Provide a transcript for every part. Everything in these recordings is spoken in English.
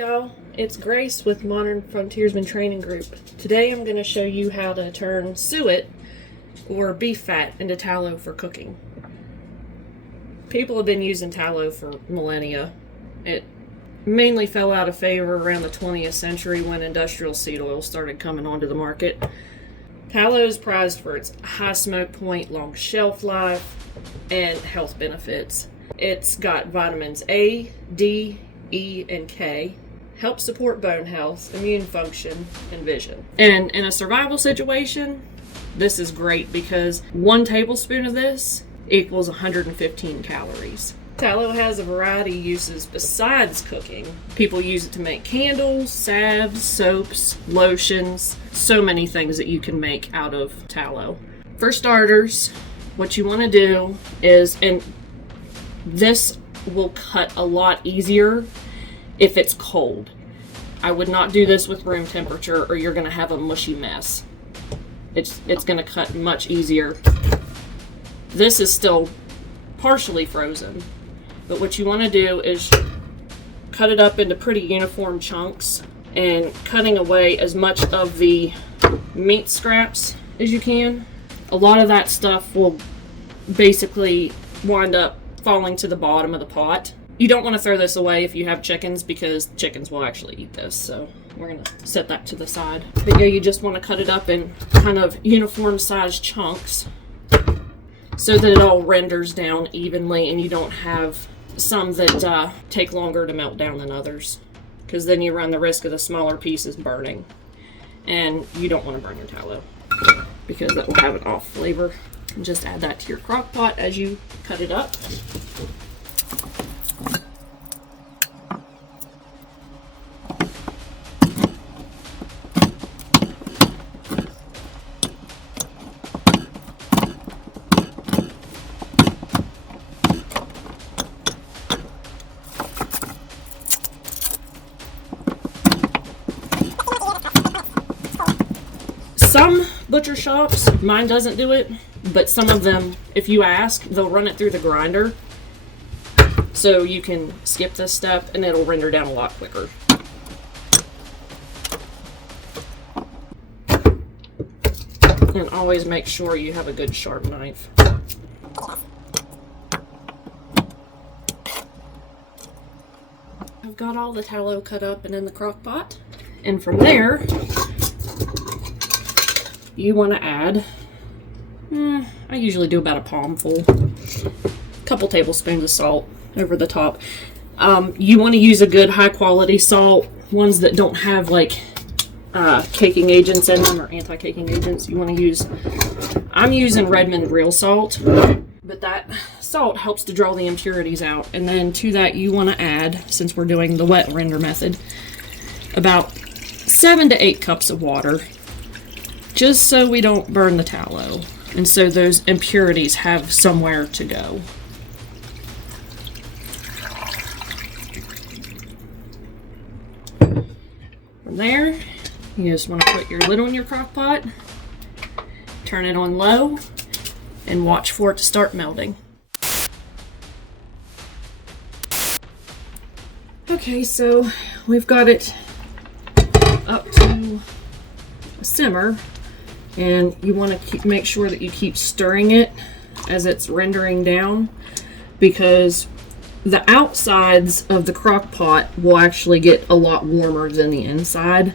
y'all, it's Grace with Modern Frontiersman Training Group. Today I'm going to show you how to turn suet or beef fat into tallow for cooking. People have been using tallow for millennia. It mainly fell out of favor around the 20th century when industrial seed oil started coming onto the market. Tallow is prized for its high smoke point, long shelf life, and health benefits. It's got vitamins A, D, E, and K, help support bone health, immune function, and vision. And in a survival situation, this is great because 1 tablespoon of this equals 115 calories. Tallow has a variety of uses besides cooking. People use it to make candles, salves, soaps, lotions, so many things that you can make out of tallow. For starters, what you want to do is, and this will cut a lot easier if it's cold. I would not do this with room temperature or you're going to have a mushy mess. It's going to cut much easier. This is still partially frozen, but what you want to do is cut it up into pretty uniform chunks and cutting away as much of the meat scraps as you can. A lot of that stuff will basically wind up falling to the bottom of the pot. You don't want to throw this away if you have chickens because chickens will actually eat this, so we're going to set that to the side. But yeah, you just want to cut it up in kind of uniform sized chunks so that it all renders down evenly and you don't have some that take longer to melt down than others, because then you run the risk of the smaller pieces burning, and you don't want to burn your tallow because that will have an off flavor. And just add that to your crock pot as you cut it up. Some butcher shops, mine doesn't do it, but some of them, if you ask, they'll run it through the grinder. So you can skip this step and it'll render down a lot quicker. And always make sure you have a good sharp knife. I've got all the tallow cut up and in the crock pot. And from there, you want to add, I usually do about a palmful, a couple tablespoons of salt over the top. You want to use a good high quality salt, ones that don't have like caking agents in them or anti-caking agents. You want to use, I'm using Redmond real salt, but that salt helps to draw the impurities out. And then to that you want to add, since we're doing the wet render method, about 7 to 8 cups of water, just so we don't burn the tallow and so those impurities have somewhere to go. From there, you just want to put your lid on your crock pot, turn it on low, and watch for it to start melting. Okay, so we've got it up to a simmer, and you want to make sure that you keep stirring it as it's rendering down, because the outsides of the crock pot will actually get a lot warmer than the inside,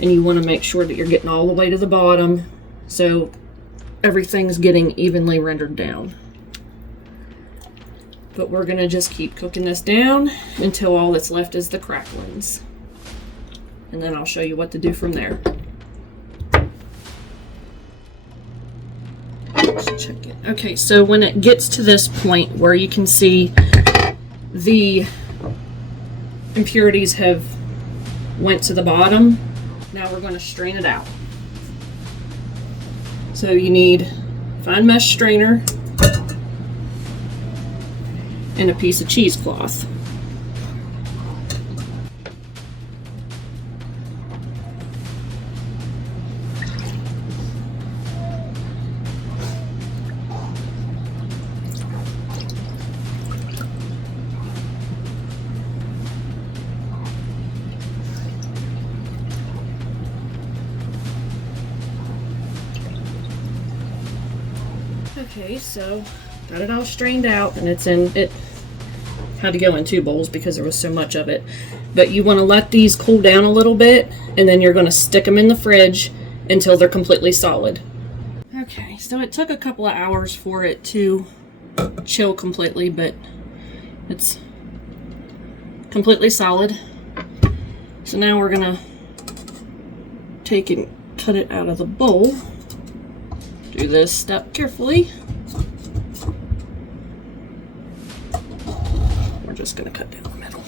and you want to make sure that you're getting all the way to the bottom so everything's getting evenly rendered down. But we're going to just keep cooking this down until all that's left is the cracklings, and then I'll show you what to do from there. Check it. Okay, so when it gets to this point where you can see the impurities have went to the bottom, now we're going to strain it out. So you need a fine mesh strainer and a piece of cheesecloth. Okay, so got it all strained out, and it had to go in 2 bowls because there was so much of it. But you want to let these cool down a little bit, and then you're going to stick them in the fridge until they're completely solid. Okay, so it took a couple of hours for it to chill completely, but it's completely solid. So now we're going to take and cut it out of the bowl. Do this step carefully. We're just going to cut down the middle.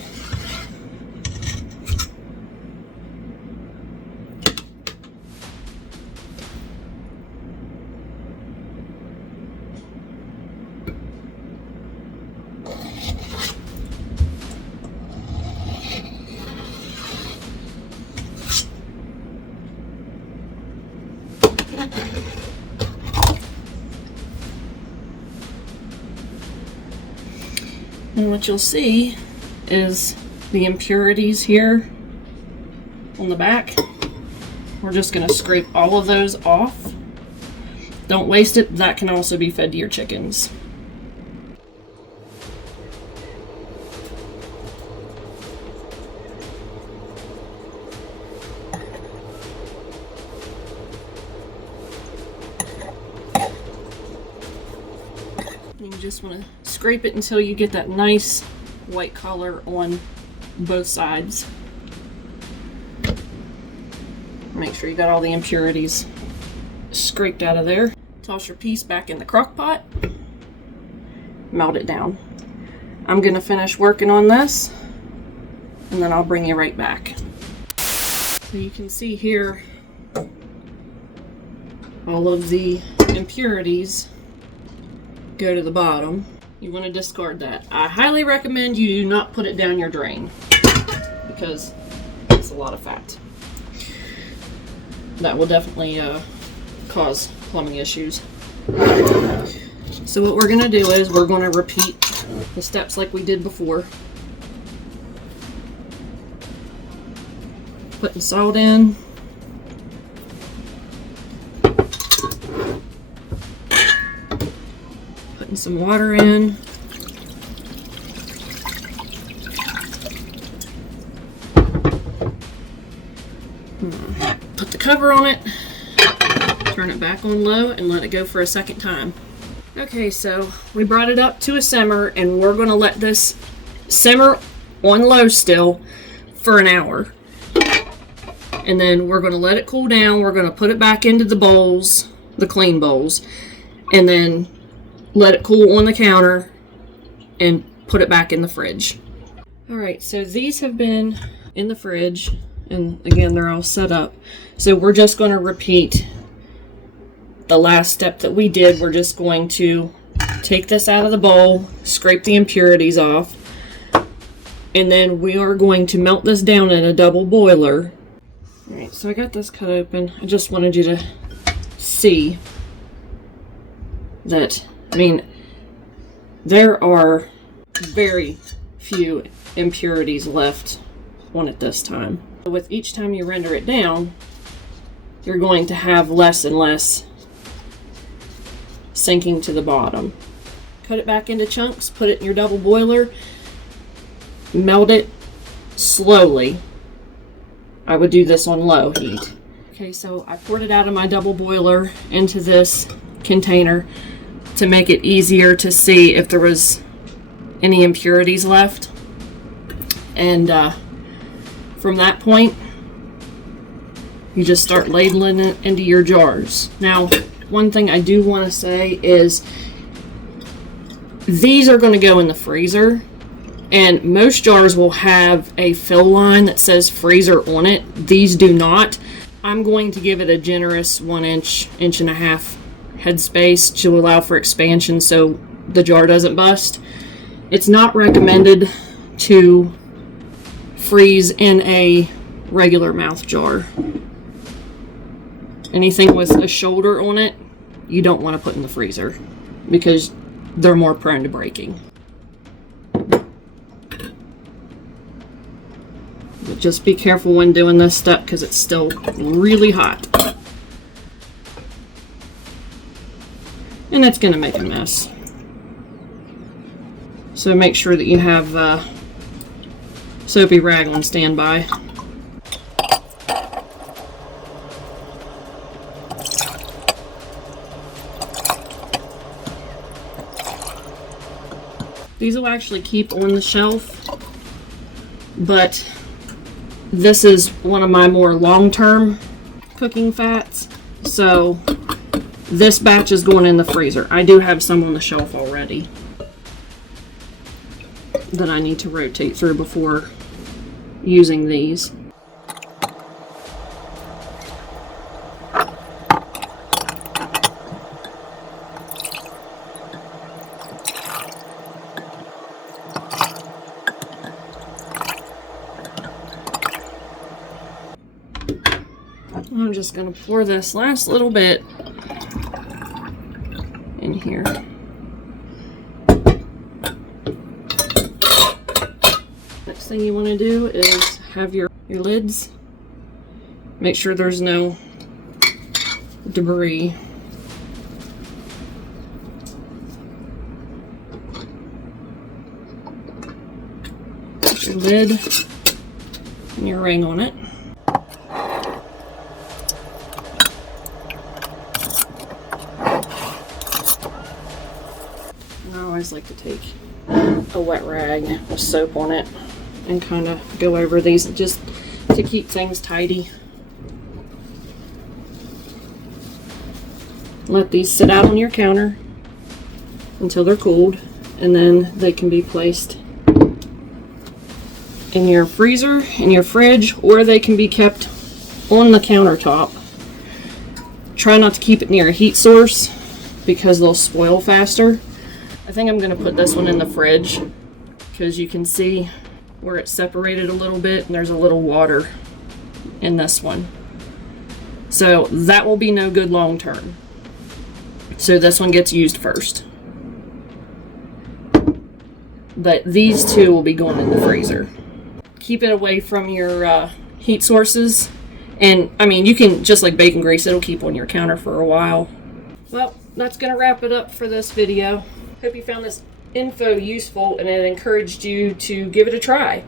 And what you'll see is the impurities here on the back. We're just going to scrape all of those off. Don't waste it. That can also be fed to your chickens. You just want to scrape it until you get that nice white color on both sides. Make sure you got all the impurities scraped out of there. Toss your piece back in the crock pot. Melt it down. I'm going to finish working on this, and then I'll bring you right back. So you can see here all of the impurities go to the bottom. You want to discard that. I highly recommend you do not put it down your drain because it's a lot of fat. That will definitely cause plumbing issues. So what we're going to do is we're going to repeat the steps like we did before. Putting salt in. Putting some water in. Put the cover on it, turn it back on low, and let it go for a second time. Okay, so we brought it up to a simmer, and we're going to let this simmer on low still for an hour. And then we're going to let it cool down. We're going to put it back into the bowls, the clean bowls, and then let it cool on the counter and put it back in the fridge. Alright, so these have been in the fridge, and again, they're all set up. So we're just going to repeat the last step that we did. We're just going to take this out of the bowl, scrape the impurities off, and then we are going to melt this down in a double boiler. Alright, so I got this cut open. I just wanted you to see that, I mean, there are very few impurities left on it this time. With each time you render it down, you're going to have less and less sinking to the bottom. Cut it back into chunks, put it in your double boiler, melt it slowly. I would do this on low heat. Okay, so I poured it out of my double boiler into this container to make it easier to see if there was any impurities left. And from that point, you just start ladling it into your jars. Now, one thing I do want to say is these are going to go in the freezer, and most jars will have a fill line that says freezer on it. These do not. I'm going to give it a generous 1 inch, 1.5 inch headspace to allow for expansion so the jar doesn't bust. It's not recommended to freeze in a regular mouth jar. Anything with a shoulder on it, you don't want to put in the freezer because they're more prone to breaking. But just be careful when doing this step because it's still really hot. and it's going to make a mess. So make sure that you have a soapy rag on standby. These will actually keep on the shelf, but this is one of my more long-term cooking fats, so this batch is going in the freezer. I do have some on the shelf already that I need to rotate through before using these. I'm just going to pour this last little bit in here. Next thing you want to do is have your lids. Make sure there's no debris. Put your lid and your ring on it. I always like to take a wet rag with soap on it and kind of go over these just to keep things tidy. Let these sit out on your counter until they're cooled, and then they can be placed in your freezer, in your fridge, or they can be kept on the countertop. Try not to keep it near a heat source because they'll spoil faster. I think I'm going to put this one in the fridge because you can see where it's separated a little bit and there's a little water in this one. So that will be no good long term. So this one gets used first. But these two will be going in the freezer. Keep it away from your heat sources. And I mean, you can, just like bacon grease, it'll keep on your counter for a while. Well, that's going to wrap it up for this video. Hope you found this info useful and it encouraged you to give it a try.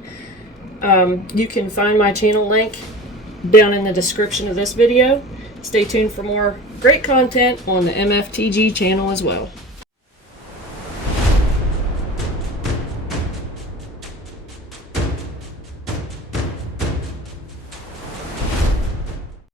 You can find my channel link down in the description of this video. Stay tuned for more great content on the MFTG channel as well.